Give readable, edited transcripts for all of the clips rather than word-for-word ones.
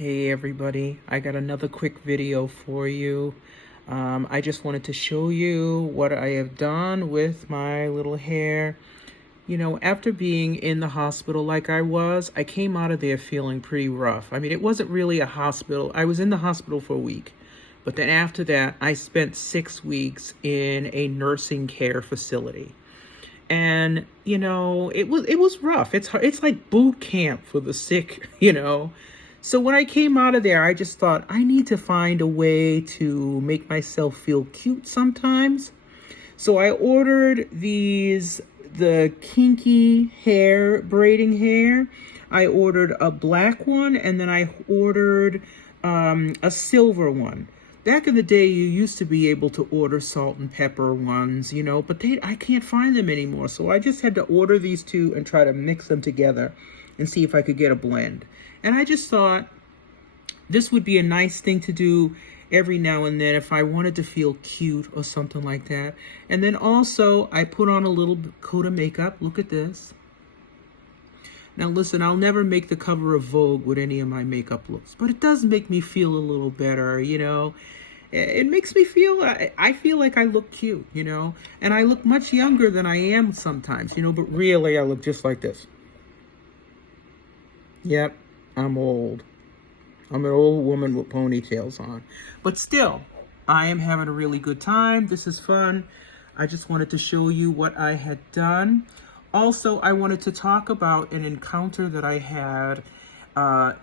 Hey everybody, I got another quick video for you. I just wanted to show you what I have done with my little hair. You know, after being in the hospital like I came out of there feeling pretty rough. I mean, it wasn't really a hospital. I was in the hospital for a week. But then after that, I spent 6 weeks in a nursing care facility. And, you know, it was rough. It's like boot camp for the sick, you know. So when I came out of there, I just thought I need to find a way to make myself feel cute sometimes. So I ordered the kinky hair, braiding hair. I ordered a black one, and then I ordered a silver one. Back in the day, you used to be able to order salt and pepper ones, you know, but I can't find them anymore. So I just had to order these two and try to mix them together and see if I could get a blend. And I just thought this would be a nice thing to do every now and then if I wanted to feel cute or something like that. And then also I put on a little coat of makeup. Look at this. Now listen, I'll never make the cover of Vogue with any of my makeup looks, but it does make me feel a little better, you know. It makes me feel, I feel like I look cute, you know, and I look much younger than I am sometimes, you know, but really I look just like this. Yep, I'm old. I'm an old woman with ponytails on. But still, I am having a really good time. This is fun. I just wanted to show you what I had done. Also, I wanted to talk about an encounter that I had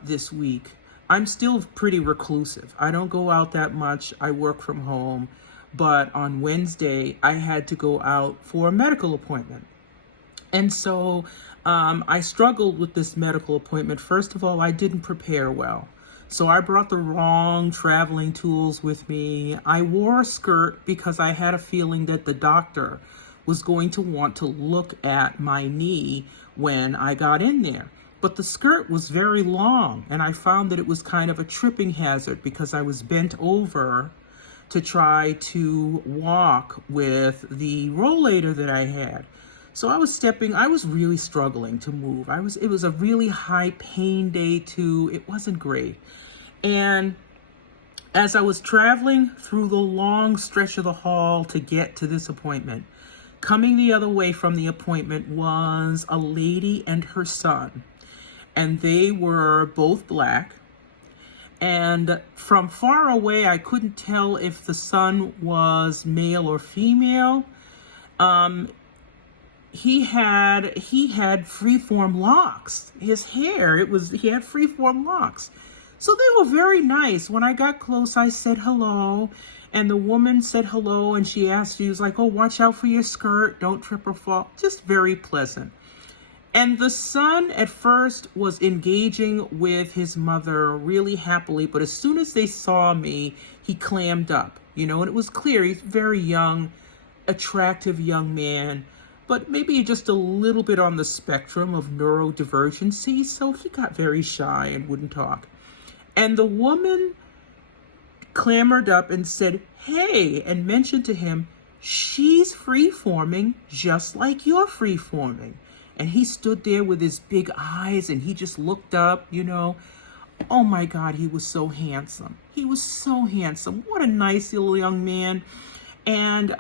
this week. I'm still pretty reclusive. I don't go out that much. I work from home. But on Wednesday, I had to go out for a medical appointment. And so I struggled with this medical appointment. First of all, I didn't prepare well. So I brought the wrong traveling tools with me. I wore a skirt because I had a feeling that the doctor was going to want to look at my knee when I got in there. But the skirt was very long, and I found that it was kind of a tripping hazard because I was bent over to try to walk with the rollator that I had. So I was really struggling to move. It was a really high pain day too. It wasn't great. And as I was traveling through the long stretch of the hall to get to this appointment, coming the other way from the appointment was a lady and her son. And they were both black. And from far away, I couldn't tell if the son was male or female. He had freeform locks. His hair, he had freeform locks. So they were very nice. When I got close, I said hello, and the woman said hello, and she was like, oh, watch out for your skirt, don't trip or fall. Just very pleasant. And the son at first was engaging with his mother really happily, but as soon as they saw me, he clammed up, you know, and it was clear he's very young, attractive young man, but maybe just a little bit on the spectrum of neurodivergency, so he got very shy and wouldn't talk. And the woman clamored up and said, hey, and mentioned to him, she's free-forming just like you're free-forming. And he stood there with his big eyes and he just looked up, you know. Oh my God, he was so handsome. He was so handsome. What a nice little young man. And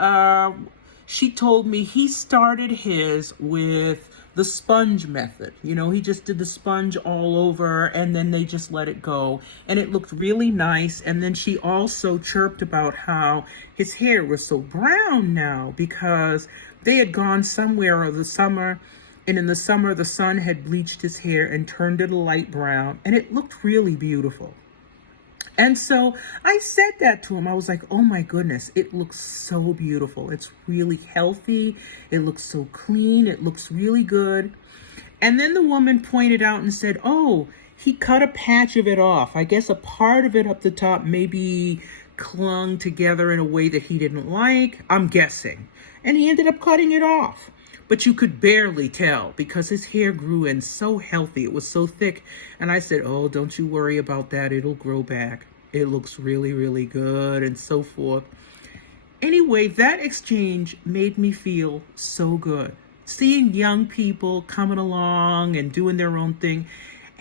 she told me he started his with the sponge method. You know, he just did the sponge all over and then they just let it go. And it looked really nice. And then she also chirped about how his hair was so brown now because they had gone somewhere in the summer. And in the summer, the sun had bleached his hair and turned it a light brown. And it looked really beautiful. And so I said that to him. I was like, oh my goodness, it looks so beautiful. It's really healthy. It looks so clean. It looks really good. And then the woman pointed out and said, oh, he cut a patch of it off. I guess a part of it up the top maybe clung together in a way that he didn't like. I'm guessing. And he ended up cutting it off. But you could barely tell because his hair grew in so healthy. It was so thick. And I said, oh, don't you worry about that. It'll grow back. It looks really, really good and so forth. Anyway, that exchange made me feel so good. Seeing young people coming along and doing their own thing.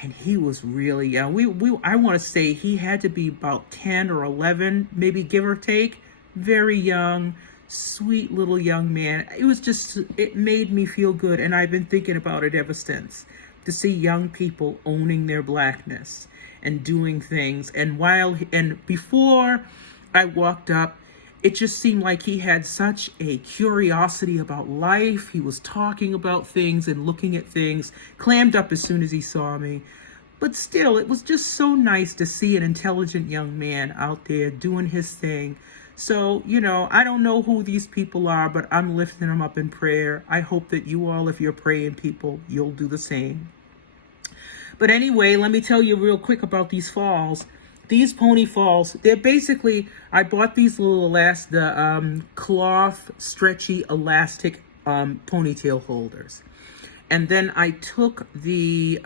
and he was really young. I want to say he had to be about 10 or 11, maybe give or take. Very young, sweet little young man. It made me feel good, and I've been thinking about it ever since. To see young people owning their blackness and doing things. And before I walked up, it just seemed like he had such a curiosity about life. He was talking about things and looking at things, clammed up as soon as he saw me. But still, it was just so nice to see an intelligent young man out there doing his thing. So, I don't know who these people are, but I'm lifting them up in prayer. I hope that you all, if you're praying people, you'll do the same. But anyway, let me tell you real quick about these falls. These pony falls, they're basically, I bought these little cloth, stretchy, elastic ponytail holders. And then I took the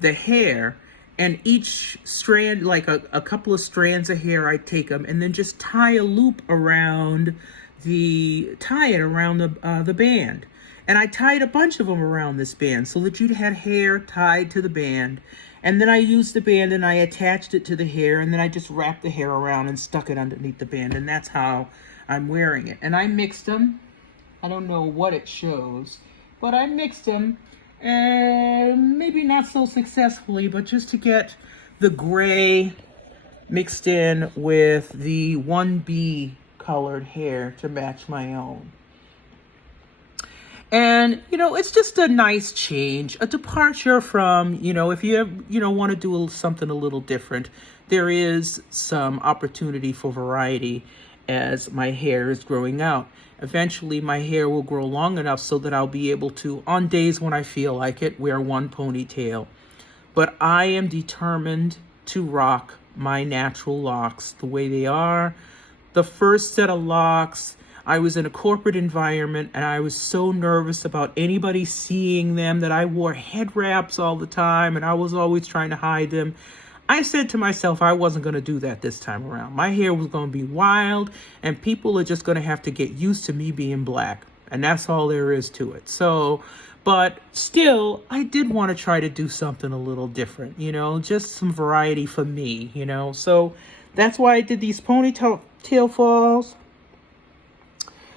hair, and each strand, like a couple of strands of hair, I take them and then just tie it around the band. And I tied a bunch of them around this band so that you had hair tied to the band. And then I used the band and I attached it to the hair, and then I just wrapped the hair around and stuck it underneath the band, and that's how I'm wearing it. And I mixed them. I don't know what it shows, but I mixed them, and maybe not so successfully, but just to get the gray mixed in with the 1B colored hair to match my own. And, it's just a nice change, a departure from, if you, want to do something a little different, there is some opportunity for variety as my hair is growing out. Eventually, my hair will grow long enough so that I'll be able to, on days when I feel like it, wear one ponytail. But I am determined to rock my natural locks the way they are. The first set of locks, I was in a corporate environment, and I was so nervous about anybody seeing them that I wore head wraps all the time, and I was always trying to hide them. I said to myself I wasn't going to do that this time around. My hair was going to be wild, and people are just going to have to get used to me being black, and that's all there is to it. So, but still, I did want to try to do something a little different, just some variety for me, So that's why I did these ponytail falls.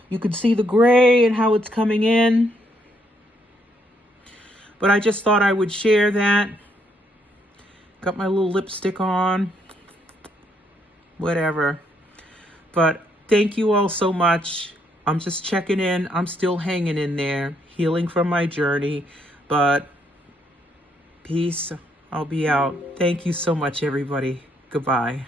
You can see the gray and how it's coming in. But I just thought I would share that. Got my little lipstick on. Whatever. But thank you all so much. I'm just checking in. I'm still hanging in there, healing from my journey. But peace. I'll be out. Thank you so much, everybody. Goodbye.